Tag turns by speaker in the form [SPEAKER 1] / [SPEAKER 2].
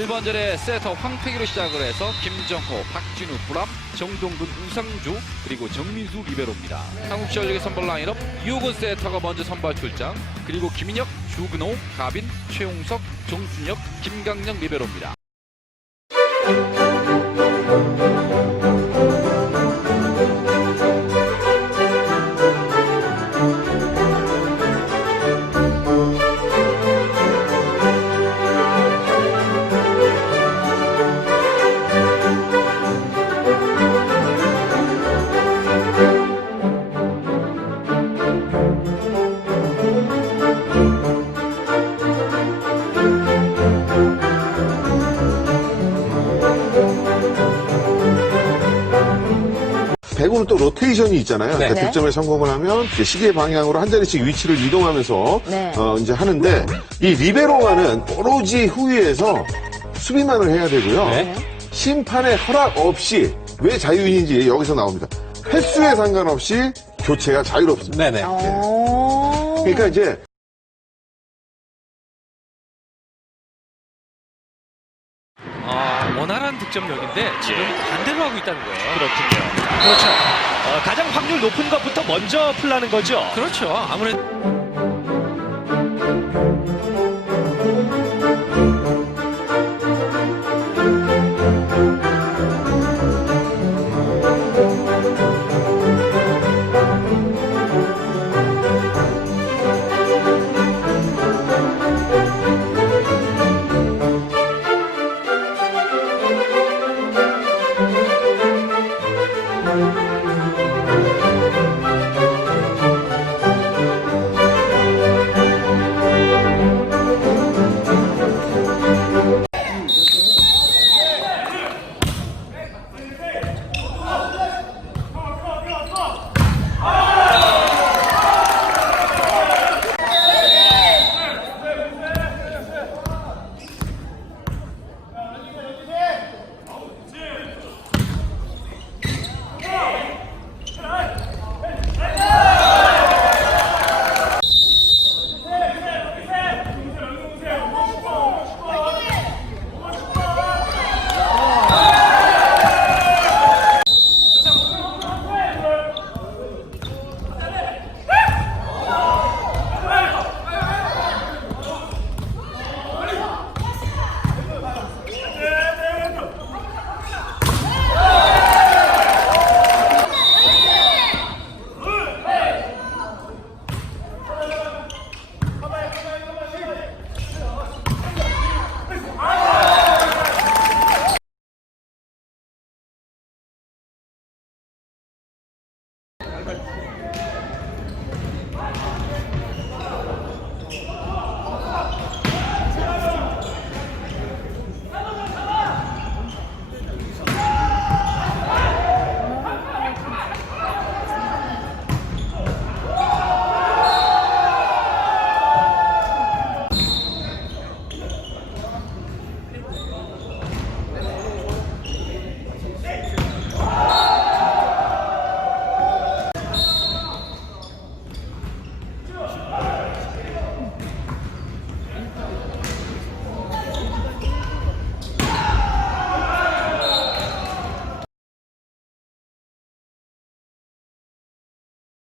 [SPEAKER 1] 1번전에 세터 황태기로 시작을 해서 김정호, 박진우, 불암, 정동근, 우상주 그리고 정민수 리베로입니다. 한국 시절리그 선발 라인업 이호근 세터가 먼저 선발 출장 그리고 김인혁, 주근호, 가빈, 최용석, 정준혁, 김강령 리베로입니다.
[SPEAKER 2] 배구는 또 로테이션이 있잖아요.
[SPEAKER 3] 네.
[SPEAKER 2] 그러니까
[SPEAKER 4] 네.
[SPEAKER 2] 득점에 성공을 하면 이제 시계 방향으로 한 자리씩 위치를 이동하면서
[SPEAKER 4] 네.
[SPEAKER 2] 어, 이제 하는데 이 리베로와는 오로지 후위에서 수비만을 해야 되고요.
[SPEAKER 3] 네.
[SPEAKER 2] 심판의 허락 없이 왜 자유인인지 여기서 나옵니다. 횟수에 상관없이 교체가 자유롭습니다.
[SPEAKER 3] 네네.
[SPEAKER 4] 어.
[SPEAKER 2] 그러니까 이제
[SPEAKER 5] 득점력인데 지금 반대로 하고 있다는 거예요.
[SPEAKER 6] 그렇군요. 그렇죠. 어, 가장 확률 높은 것부터 먼저 풀라는 거죠.
[SPEAKER 5] 그렇죠. 아무래도